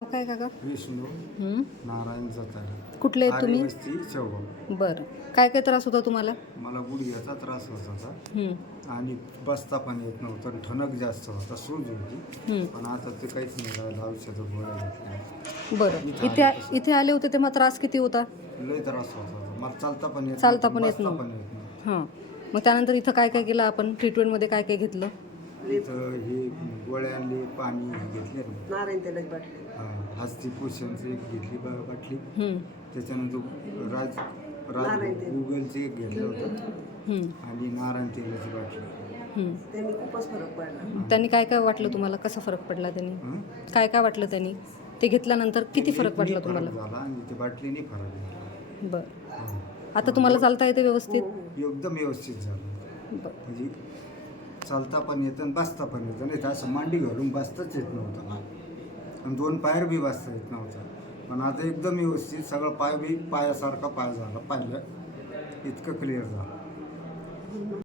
काय काका? विष्णू हं. नारायण जातारे. कुठले आहेत तुम्ही? आदिवासी शेवगाव. बरं. काय काय त्रास होता तुम्हाला? मला गुडघ्याचा त्रास होत होता हं. आणि बसता पण येत नव्हतं. ठणक जास्त होता, सूज होती. हं. पण आता ते काहीच नाही राहिलं. औषधं गोळ्या घेतल्या. बरं. इथं इथे आले होते तेव्हा त्रास किती होता? लय त्रास होत होता. मला चालता पण येत चालता नव्हतं, पण येत बसता नव्हतं. पण येत नव्हतं. हां. मग त्यानंतर इथं काय काय केलं आपण? ट्रीटमेंटमध्ये काय काय घेतलं? इथं हे गोळ्या आणले, पाणी घेतले ना. नारायण तेलाची बाटली. हस्ती पोषणची एक घेतली बाटली. हं. त्याच्यानंतर राज नारायण तेल. गुगलचे एक घेतलं होतं हं. आणि नारायण तेलाची बाटली. हं. त्यांनी खूपच फरक पडला. त्यांनी काय काय वाटलं तुम्हाला? कसा फरक पडला त्यांनी? हं? काय काय वाटलं त्यांनी? ते घेतल्यानंतर किती फरक एकनी पडला तुम्हाला? झाला आणि ते बाटलीने फरक झाला. बरं. हं. आता तुम्हाला चालता येते व्यवस्थित? एकदम व्यवस्थित झालं. बरं. म्हणजे चालता पण येतं आणि बसता पण येतं. नाही तर असं मांडी घालून बसताच येत नव्हतं ना. आणि दोन पायर बी बसता येत नव्हतं. पण आता एकदम व्यवस्थित सगळं पाय बी पायासारखा पाय झाला. पाहिलं इतकं क्लिअर झालं.